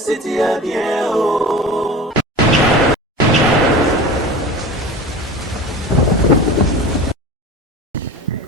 c'était bien. Oh.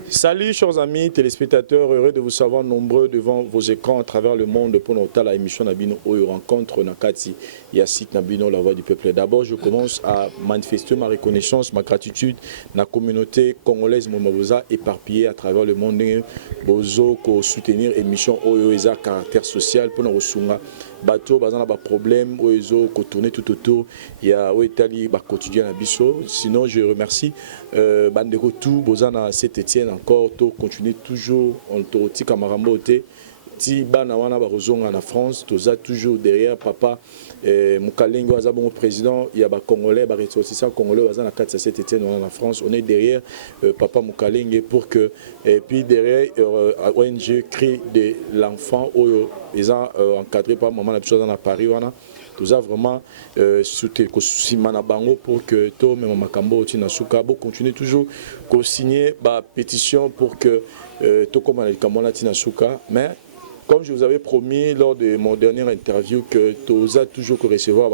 Salut chers amis téléspectateurs, heureux de vous savoir nombreux devant vos écrans à travers le monde pour notre la émission Nabino Oyo rencontre Nakati Yassik Nabino la voix du peuple. D'abord je commence à manifester ma reconnaissance, ma gratitude la communauté congolaise Momaboza éparpillée à travers le monde bozo ko soutenir émission Oyo eza caractère social pour nous resunga bateau bazana ba problème oyo ko tourner tout autour il y a Oetali ba quotidien na biso. Sinon je remercie bandeko tout bozana Saint-Étienne encore to continuer toujours en toroti kamarambo te ti bana wana ba rozonga na France toza toujours derrière papa Mukalengo aza bon président il y a ba congolais ba ressortissants congolais bazana kati Saint-Étienne en France on est derrière papa Mukalengo pour que et puis derrière ONG crée de l'enfant oyo ils ont encadré par maman la chose dans Paris wana tout a vraiment souhaité que simana bango pour que to même makambo tina suka bo continuer toujours ko signer ba pétition pour que to comme le kamona tina suka mais comme je vous avais promis lors de mon dernière interview que to a toujours que recevoir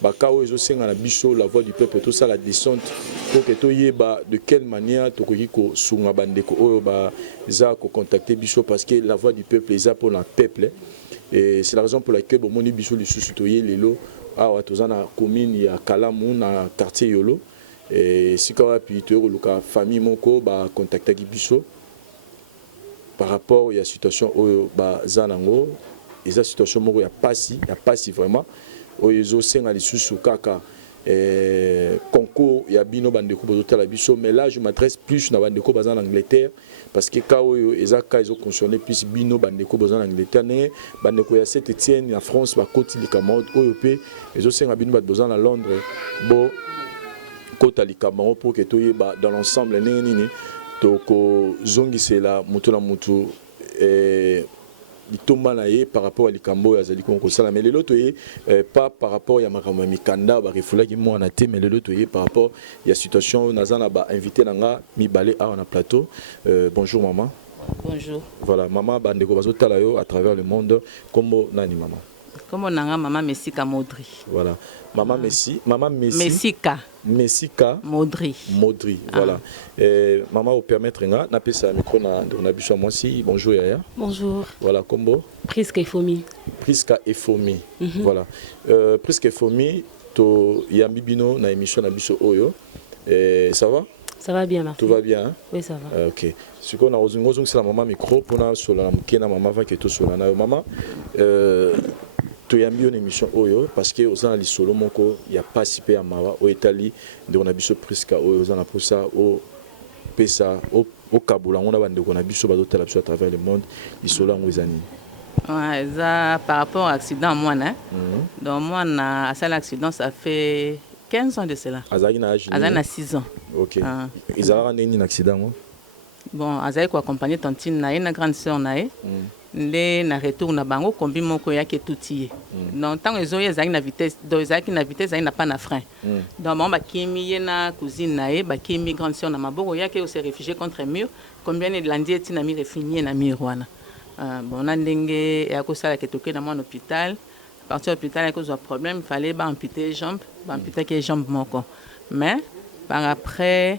baka oyo senga na biso la voix du peuple tout ça la descente pour que to yeba de quelle manière to ko sunga bandeko oyo ba za ko contacter biso parce que la voix du peuple est pour le peuple. Et c'est la raison pour laquelle bon biso li susutoye lelo awa tozana commune ya Kalamu na quartier Yolo et si ka puis to luka famille moko ba contacter biso par rapport à la situation oyo ba zanango et la situation moko ya pasi vraiment oyo senga li susu kaka concours ya bino bandeko bozotala biso mais là je m'adresse plus na bandeko bazan en Angleterre parce que kao ezaka ils ont concerné plus bino bandeko bazan en Angleterre né bandeko ya Saint-Étienne en France ba koti likamot oyo pe ezo senga bino bazan à Londres bo kota likamot pour que toyeba dans l'ensemble nini toko zongi c'est la mutu la mutu par rapport à l'ikambo ya zali konko sala mais le loto pas par rapport à makamba mikanda ba refula ki mo na te mais le loto par rapport ya situation nazana ba invité nanga mi balé à na plateau bonjour maman. Bonjour. Voilà maman bandeko bazotala yo à travers le monde comme nani maman. Comme nanga maman Messika Modri. Voilà. Maman Messi, maman Messi. Messika Modri. Voilà. Maman au permettre nga na pesa micro na biso moi si bonjour yaya. Bonjour. Voilà combo. Priska Efomi. Voilà. Priska Efomi to yambi bino na émission na biso oyo. Ça va? Ça va bien, merci. Tout va bien hein? Oui, ça va. OK. Ce qu'on a ozungo c'est la maman micro pour na sola mukena maman va que to sola na maman to yambi une émission oyo parce que aux analyses solo moko il y a pas si peu à mawa au Italie de on a biso Priska oyo aux ana pour ça au pesa au Kabula on a bande qu'on a biso bazo tala biso à travers le monde les solo en wezani. Ouais, ça par rapport à l'accident moi hein. Donc moi na à cet accident ça fait 15 ans de cela. Azaki na âge. Azaki na 6 ans. OK. Ils ont rendu un accident moi. Bon, Azaki ko accompagner tantine na une grande sœur na les na retour na bango kombi moko ya ke toutié. Donc tant ezo ezaki na vitesse, donc ezaki na vitesse na pas na frein. Donc bon ba kimi na cousine na ba kimi grande sœur na maboko ya ke o se réfugié contre un mur, combien de landie ti na mi refini na mur wana. Bon na ndenge ya ko sala ke toke na mon hôpital. À partir de l'hôpital à cause d'un problème, il fallait amputer les jambes, amputer les jambes moko. Mais par après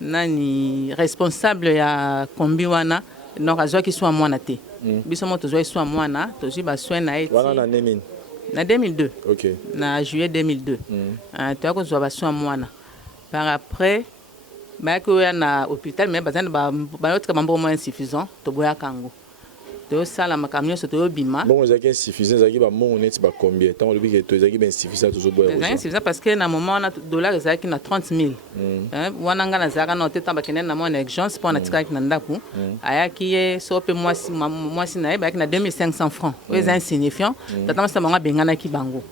nani responsable ya kombi wana donc azwa ki soit moi na te. Biso mo tozwa soit moi na, tozwi ba soin na eti. Wana na nini? Na 2002. OK. Na juillet 2002. Tu as kozwa ba soin moi na. Par après ba ko ya na hôpital mais bazana ba autre mambo moins insuffisant, to boya kango. De ça la makamio c'est to bima. Bon ezaki insuffisant, ezaki ba mon net ba combien? Tant le bique to ezaki ben insuffisant to zo boya. C'est insuffisant parce que na moment na dollar ezaki na 30 000. Wana nga na zaka na teta ba kenen na mon urgence pour na tika na ndaku. Ayaki ye so pe moi si na ba na 2500 francs. C'est insignifiant. Tata ça manga bengana ki bango.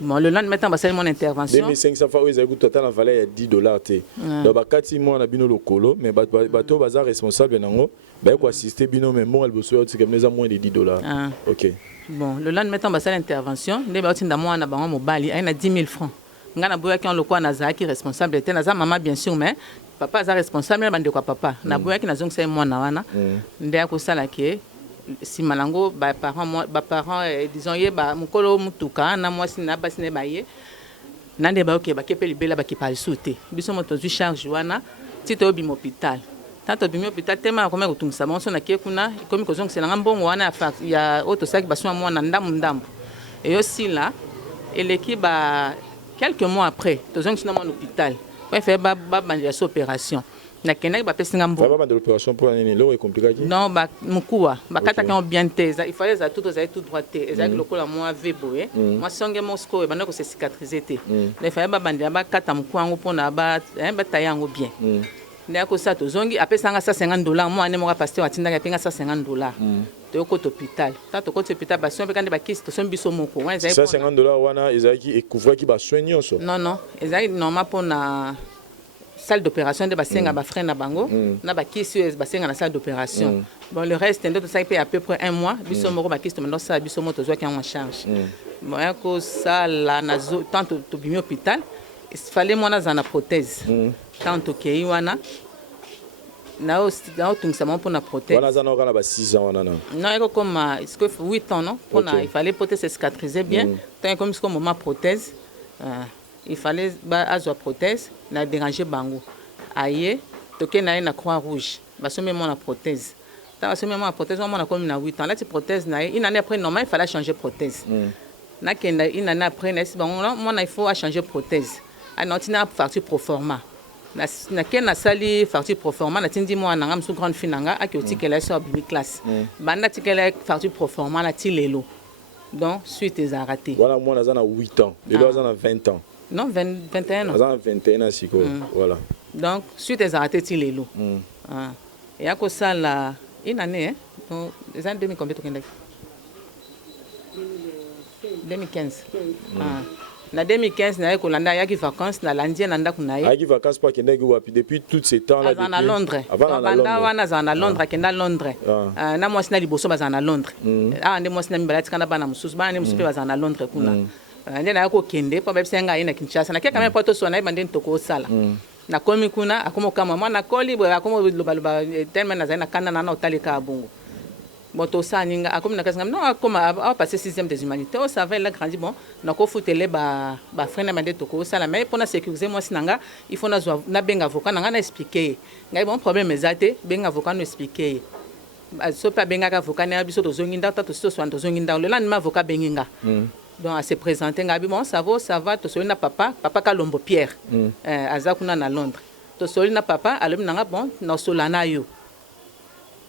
Bon le lendemain temps ba sali mon intervention. 2500 francs ezaki total la valeur ya $10 te. Donc ba kati mo na bino lokolo mais bato baza responsable nango. Bah quoi assister bino mais bon elle bosse c'est comme les à moins de $10. OK. Bon le lendemain temps ba sali intervention, ne ba tinda mo na bango mobali ay na 10 000 francs. Ngana boya ki on lokwa na zaki responsable te na za maman bien sûr mais papa za responsable bande kwa papa. Na boya ki na zonga sai mo na wana. Nde akosala ke si malango parents disons ye mukolo mutuka na mwasi na basi ne baye nande ba ok ba kepe libela ba kipali sute biso moto zu charge wana tito bi hôpital tanto bi hôpital tema ko me kutungisa bonso na kiekuna ikomi kozong selanga mbongo wana ya auto saki basuma mwana ndambu et aussi là l'équipe quelques mois après tozong sina mon hôpital on fait ba opération na kena ba pesinga mbongo ba de l'opération pour nini lo est compliqué non ba mukuwa ba kata kan bien teza il fallait ça tout droité ezaki lokola moi veboye moi songe mosco e banako se cicatriser te il fallait ba bandia ba kata mukuwa ngo pona ba tayango bien ndako sa tozongi apesanga $150 moi ane mo pasteur atindaka penga $150 to ko hôpital tanto ko hôpital ba sonbe kande ba kisi to sombi so moko wana $150 wana ezaki et couvrir ki ba soin nyonso non ezaki normal pona salle d'opération de basenga ba frère na bango na ba kisi basenga na salle d'opération bon le reste ndo ça fait à peu près un mois biso moko ba kisi to mando ça biso moto zwa ki en charge bon ko ça la nazo tanto to bimi hôpital il fallait moi na zana prothèse tanto ke wana na tungisa mo pona prothèse wana zana okala ba 6 ans wana non eko comme 8 ans non pona il fallait prothèse se cicatriser bien tant comme ce moment prothèse il fallait azwa prothèse na déranger bango aye toke na na croix rouge basome mon na prothèse ta basome mon na prothèse on a comme na 8 ans là ti prothèse na une année après normal il fallait changer prothèse na kenda une année après na si bango mon il faut changer prothèse anotina partie proforma na kena sali partie proforma na tindi mo na ngam su grande finanga aki otikela so bimi classe banda tikela partie proforma na ti lelo donc suite est raté voilà moi na 8 ans et là na 20 ans non 21 ans na 21 ans siko voilà donc suite est raté ti lelo et ako sala une année donc les années 2000 combien to kenda 2015 na 2015 na ekolanda yaki vacances na landie na ndako na ye yaki vacances pas kenda wapi depuis tout ce temps là depuis à Londres banda wana za na Londres kenda Londres na mwasi na liboso baza na Londres ande mwasi na mibala tikana bana mususu bana ne mususu baza na Londres kuna nde na yako kende pa besenga ina Kinshasa na keka même pas to sona bande ntoko sala na komi kuna akomo kama mwana koli bo akomo loba tellement na za na kana na otalika abungu boto saninga akomi na kasanga non akoma a passé 6e des humanités au savait la grandi bon na ko futele ba frère na mande toko sala mais pour na sécuriser moi sinanga il faut na benga avocat na na expliquer ngai bon problème ezate benga avocat no expliquer so pa benga ka avocat na biso to zonginda to so so to zonginda le lendemain avocat benginga donc à se présenter ngabi bon ça va to so na papa Kalombo Pierre azakuna na Londres to so na papa alom nanga bon na solana yo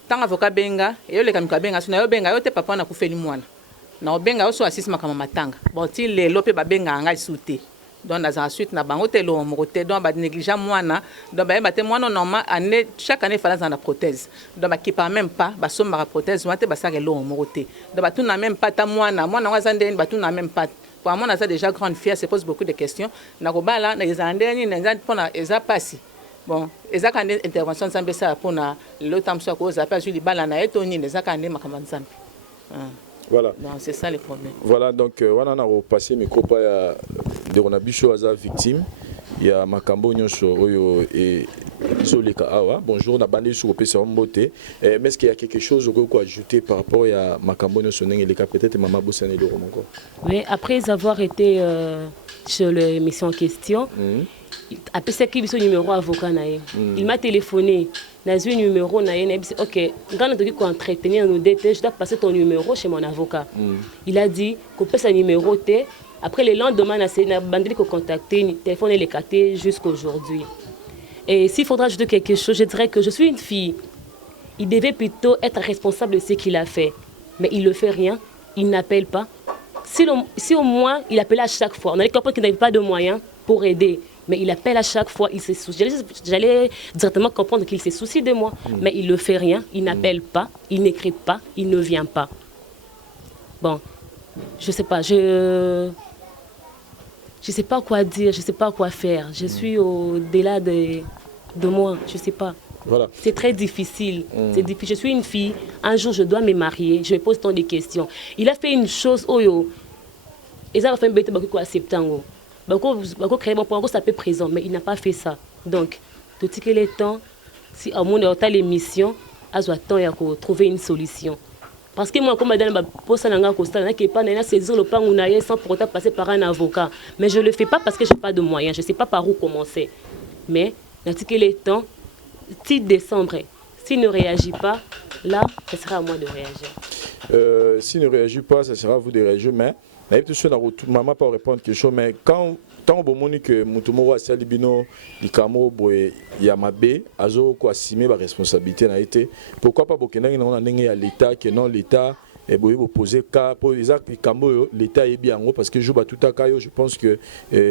tant avocat benga et le kamika benga suna yo benga yo te papa na kufeli mwana na obenga yo so assist makama matanga bon ti le lope ba benga anga souté donc dans ensuite na bango te lo mokote donc ba négliger mwana donc ba te mwana normal année chaque année fallait dans la prothèse donc ba qui pas même pas ba somba prothèse wate ba sa lo mokote donc ba tout na même pas ta mwana wazande ba tout na même pas pour moi na ça déjà grande fille se pose beaucoup de questions na ko bala na ezande ni na pona eza pasi bon ezaka ande intervention nzambe ça pona l'autre so ko za pas juli bala na eto ni ezaka ande makamba nzambe voilà donc c'est ça le problème voilà donc wana na repasser micro pa ya de on a bicho aza victime ya makambo nyonso oyo et isoleka awa bonjour na bandi sur pesa mbote mais est-ce qu'il y a quelque chose qu'on ajouter par rapport à makambo nyonso ndenge les cas peut-être maman Bosane de Romoko oui après avoir été sur l'émission en question après ça qui son numéro avocat nae il m'a téléphoné dans un numéro nae OK quand on doit entretenir nous détails je dois passer ton numéro chez mon avocat il a dit qu'on peut sa numéro T après le lendemain na bandeli ko contacter téléphone est écarté jusqu'aujourd'hui et s'il faudra ajouter quelque chose je dirais que je suis une fille il devait plutôt être responsable de ce qu'il a fait mais il ne fait rien il n'appelle pas si au moins il appelait à chaque fois on allait comprendre qu'il n'avait pas de moyens pour aider mais il appelle à chaque fois, il se soucie. J'allais directement comprendre qu'il se soucie de moi, mais il ne fait rien, il n'appelle pas, il n'écrit pas, il ne vient pas. Bon, je ne sais pas, je sais pas quoi dire, je ne sais pas quoi faire. Je suis au-delà de moi, je ne sais pas. Voilà. C'est très difficile. C'est difficile. Je suis une fille, un jour je dois me marier, je me pose tant de questions. Il a fait une chose, et ça va faire un bête beaucoup septembre. Beaucoup créer mon point, ça peut présent, mais il n'a pas fait ça. Donc, tout ce qu'il est temps, si au moins on a l'émission, à ce temps il y a trouver une solution. Parce que moi, comme madame, pour ça, je ne pas saisir le pan sans pour autant passer par un avocat. Mais je ne le fais pas parce que je n'ai pas de moyens. Je ne sais pas par où commencer. Mais, il est temps, 6 décembre, s'il ne réagit pas, là, ce sera à moi de réagir. S'il ne réagit pas, ce sera à vous de réagir. Mais, maman pas répondre à quelque chose. Mais quand on moni que mutumo wa sali bino likamo boye ya mabe azo ko assumer ba responsabilité na été, pourquoi pas bokena na ndenge à l'état que non l'état et boye poser cas pour les actes likamo l'état est bien parce que je ba tout akayo je pense que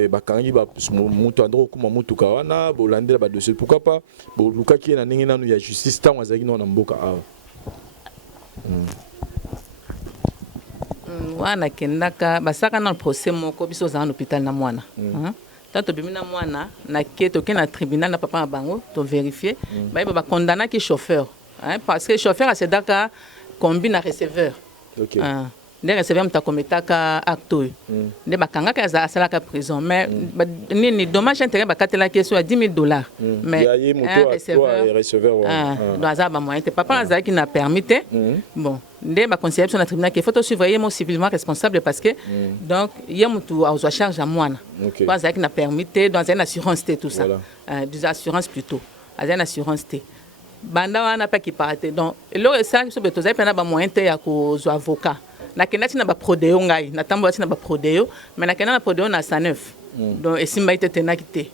ba kangi ba mutu andro kuma mutu kawana bolandela ba dossier, pourquoi pas bo luka ki na ndenge na ya justice tant azaki na mboka a wana kendaka basaka na procès moko biso za hôpital na mwana tanto bimina mwana na keto ke na tribunal na papa bango to vérifier ba condamner ki chauffeur parce que chauffeur asedaka combine na receveur les receveurs mta kometaka acte de bakanga ka za salaka prison mais ni dommage intérêt bakatela question à $10,000 mais un receveur doit avoir moyen papa za qui n'a permis bon de ba conception na tribunal qu'il faut suivre mon civilement responsable parce que donc yemu tu a charge à moi pas za qui n'a permis dans une assurance tout ça des assurances plutôt à une assurance banda wana pas qui partait donc le ça so beto za pena ba moyen ya ko zo avocat na kenda tina ba prodeo ngai na tambo tina ba prodeo mais na kenda na prodeo na 109 donc esimba ite tenakite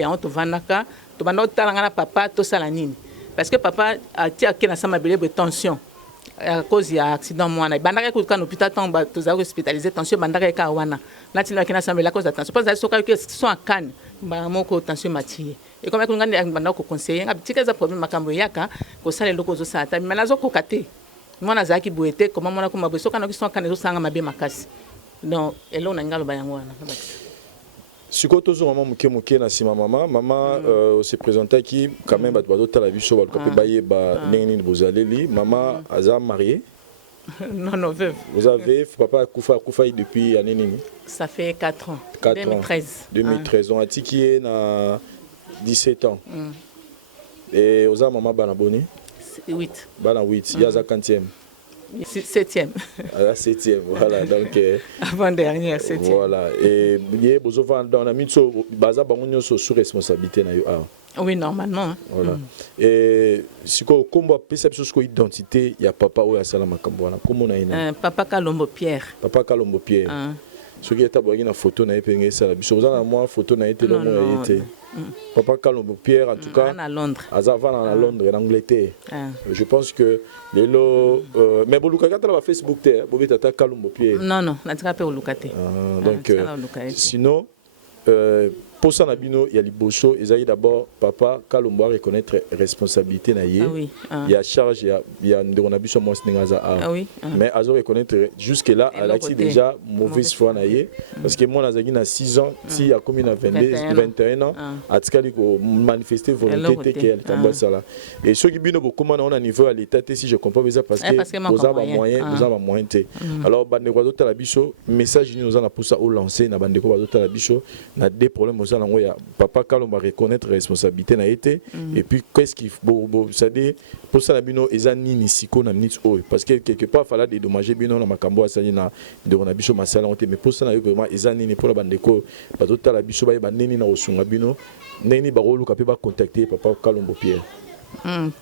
ya on to vanaka to banda otalanga na papa to sala nini parce que papa a tia ke na sama belebe tension à cause ya accident mwana bandaka ko kan hôpital tant ba to za hospitaliser tension bandaka ka wana na tina ke na sama la cause de tension parce que so ka que sont en canne ba moko tension matiye et comme ko ngandi bandaka ko conseiller ngabitika za problème makambo yaka ko sala loko zo sata mais nazo ko kate mwana zaki boete comment mwana ko mabeso kana ki sont kana zo sanga mabe makasi donc elo na ngalo bayango wana sikoto zo maman muke na sima maman se présenter qui quand même ba to la biso ba ko baye ba neni bozaleli maman aza mariée non veuve vous avez papa kufa depuis année nini ça fait 4 ans 2013 on a dit qui est na 17 ans et oza maman bana boni 8 bana 8 ya za 40e 7e. La 7e, voilà. Donc, avant-dernière, 7e. Voilà. Et dans la mitso, baza bangonyo sous responsabilité na yo. Oui, normalement. Voilà. Et si ko kombo perception sur identité, il y a papa ou ya sala makambo wana. Comment na ina? Papa Kalombo Pierre. Papa Kalombo Pierre. Ce qui est abonné na photo na epenge sala. Biso za moi photo na été lomo na été. Papa Kalombo Pierre, en tout cas, à Londres. À Londres, en Angleterre. Je pense que les lots. Mais vous avez Facebook, vous avez Kalombo Pierre. Non, non, on a pas Lukate. Donc, sinon, pour ça, il y a les bosso. Ils ont d'abord, papa Kalombo reconnaître responsabilité. Il y a charge, il y a un abus sur moi. Mais ils ont reconnaître jusque-là, elle a déjà mauvaise foi. Parce que moi, j'ai 6 ans, si il y a combien de 21 ans, à manifester volonté qu'elle t'envoie ça là. Et ceux qui viennent beaucoup on a niveau à l'état si je comprends bien parce que vous avez moyen, vous avez moyen. Alors, bandeko d'autres la bicho, message nous en a pour ça au lancer, na bandeko d'autres la bicho, na des problèmes aux gens papa Kalombo reconnaître responsabilité na été et puis qu'est-ce qu'il faut ça dit pour ça la bino ezani ni siko na minute parce que quelque part fallait dédommager bino na makambo asali na de on a bicho masala on mais pour ça na vraiment ezani ni pour la bandeko d'autres la bicho ba neni na osunga bino neni ba roluka pe ba contacter papa Kalombo Pierre.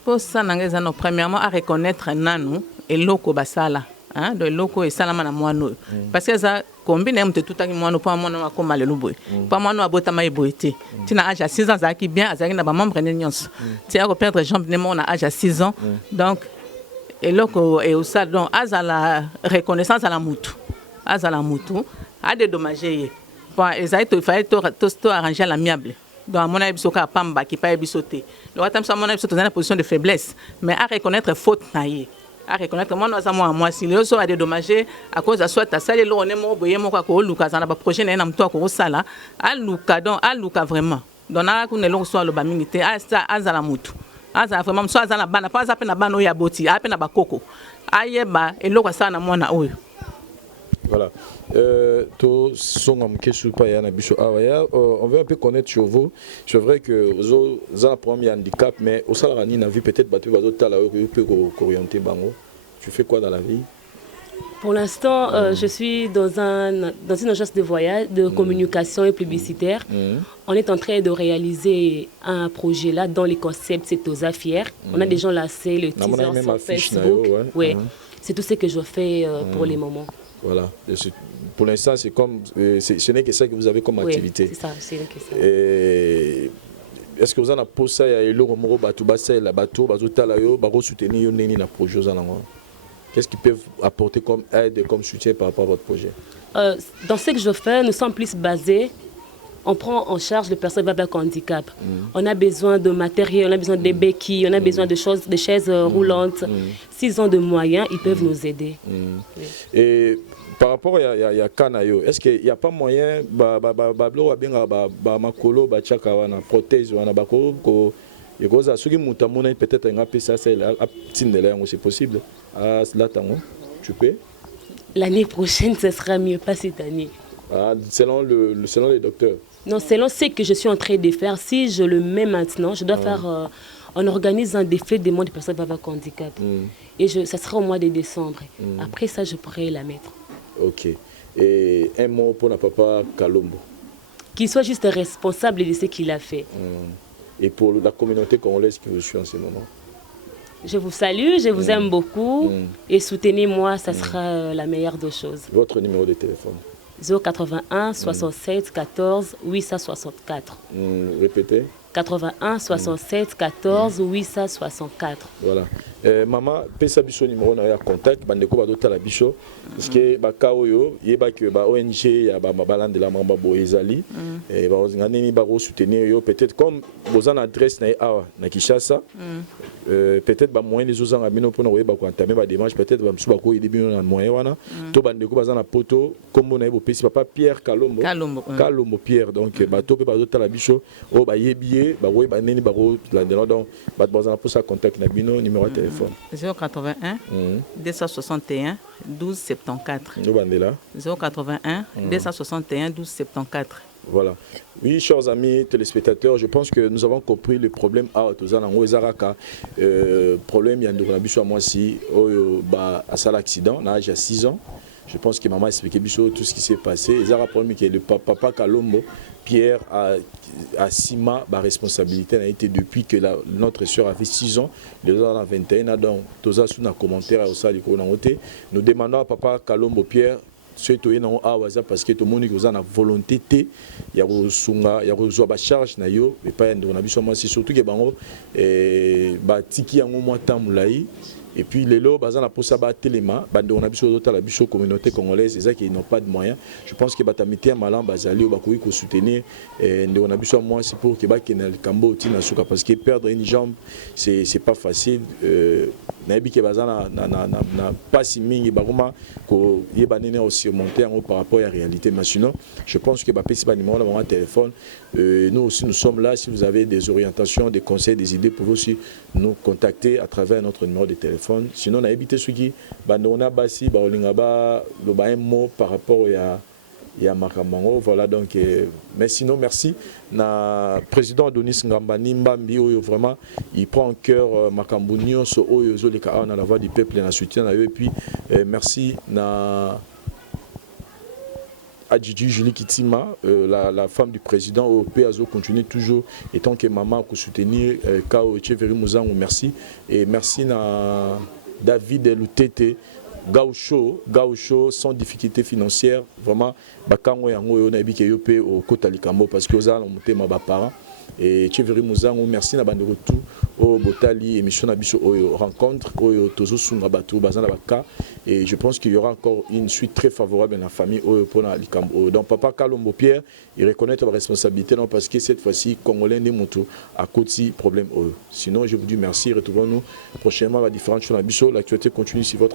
Pour ça nangeza no premièrement à reconnaître nanu et loko basala de loko et salama na mwano parce que ça combine mte tutaki mwano pa mwano akoma lelo boy pa mwano abota mai boité tina âge à 6 ans ça qui bien azaki na ba membre nyonso tia ko perdre jambe ne mon âge à 6 ans donc et loko et au ça donc azala reconnaissance à la mutu a dédommagé bon exact il fallait tout arranger à l'amiable donc mon avis soka pamba qui pas bisoté le watam sa mon avis dans une position de faiblesse mais à reconnaître faute naïe à reconnaître moi si les autres a dédommagé à cause de soit à saler l'on est mort boyer mon quoi luka ça n'a pas projet n'a pas toi sala à luka vraiment donc na ko ne lo so lo bamingité à ça azala mutu azala vraiment so azala bana pas à peine bana oya boti à peine ba koko ayeba eloko ça na mwana oyo. Voilà. On veut un peu connaître sur vous. C'est vrai que vous avez un premier handicap, mais au salaire, on a vu peut-être battre votre talent peut orienter bango. tu fais quoi dans la vie? Pour l'instant, je suis dans une agence de voyage, de communication et publicitaire. On est en train de réaliser un projet là dont les concepts, c'est Toza Fier. On a déjà lancé le teaser sur Facebook. C'est tout ce que je fais pour les moments. Voilà. Pour l'instant, c'est comme, ce n'est que ça que vous avez comme activité. C'est ça, c'est que ça. Est-ce que vous avez posé ça et le remoro bateau bassin la bateau bazotalayo baro soutenir neni na projet aux alentours? Qu'est-ce qu'ils peuvent apporter comme aide, comme soutien par rapport à votre projet? Dans ce que je fais, nous sommes plus basés. On prend en charge les personnes avec handicap. On a besoin de matériel, on a besoin de béquilles, on a besoin de chaises roulantes. S'ils ont de moyens, ils peuvent nous aider. Et par rapport à Kanayo, est-ce qu'il n'y a pas moyen prothèse c'est possible? Tu peux? L'année prochaine, ce sera mieux, pas cette année. Selon les docteurs? Non, selon ce que je suis en train de faire, si je le mets maintenant, je dois faire... on organise un défi des mois de personnes avec handicap. Et ça sera au mois de décembre. Après ça, je pourrai la mettre. Ok. Et un mot pour notre papa Kalombo? Qu'il soit juste responsable de ce qu'il a fait. Et pour la communauté congolaise qui vous suit en ce moment? Je vous salue, je vous aime beaucoup. Et soutenez-moi, ça sera la meilleure des choses. Votre numéro de téléphone? 081 67 14 864. Répétez. 81 67 14 864. Voilà. Maman, pesa biso numéro na contact bandeko badota la biso parce que ba kaoyo yeba que ba ONG ya ba balande la mamba bo ezali et ba ngani ba soutenir yo peut-être comme bozan adresse na awa na Kinshasa peut-être ba moyen les autres amino pour na yeba ko entamer ba démarche peut-être ba msuba ko yedi bino na moyen wana to bandeko bazan na poto comme na yebo pesi papa Pierre Kalombo Pierre donc ba to pe badota la biso o ba yebi ba oui ba neni ba ko la donc ba bazan pour ça contact na bino numéro de téléphone 081 261 12 74. 081 261 12 74. Voilà. Oui, chers amis téléspectateurs, je pense que nous avons compris le problème à problème il y a un moi si à ça l'accident, là j'ai 6 ans. Je pense que maman a expliqué tout ce qui s'est passé. Il y a un problème que le papa Kalombo, Pierre, a Sima, la responsabilité a été depuis que notre soeur avait 6 ans, le 21 donc tous les commentaires nous demandons à papa Kalombo Pierre parce que tout le monde a une volonté, il y a une charge, surtout que et puis les lots, bazan a posé à téléma, on a besoin de la communauté congolaise, c'est ça qui n'ont pas de moyens. Je pense que batamité malan bazali ou bakoui ko soutenir on a besoin moi c'est pour que le Cambo tina suka parce que perdre une jambe c'est pas facile. Nabi que bazan na pas si mingi bakoma ko yebanene aussi monter en haut par rapport à la réalité mais sinon je pense que ba pesi ba numéro là téléphone nous aussi nous sommes là si vous avez des orientations, des conseils, des idées pour vous aussi nous contacter à travers notre numéro de téléphone. Sinon, on a évité ce qui on a bassi un mot par rapport à Makamango. Voilà donc. Mais sinon, merci. Le président Adonis Ngambani Mbambi, vraiment, il prend en cœur Makambunio, on a la voix du peuple et la soutien. Et puis, merci. Adjidji Julie Kitima, la femme du président au PAZO continue toujours et tant que maman pour soutenir Kao Echeveri Mouzangou, merci et merci à David Loutete Gaucho sans difficulté financière vraiment bakango yango na bike yope au Kotalikambo parce que aux monté ma parents et Echeveri Mouzangou, merci na bande retour au Botali émission na biso rencontre au Tozo Sunga Batou Bazana Baka et je pense qu'il y aura encore une suite très favorable dans la famille pour la Likambo. Donc papa Kalombo Pierre, il reconnaît la responsabilité non parce que cette fois-ci Congolais ne montent à côté problème. Sinon je vous dis merci, retrouvons-nous prochainement à différentes choses na biso, l'actualité continue sur votre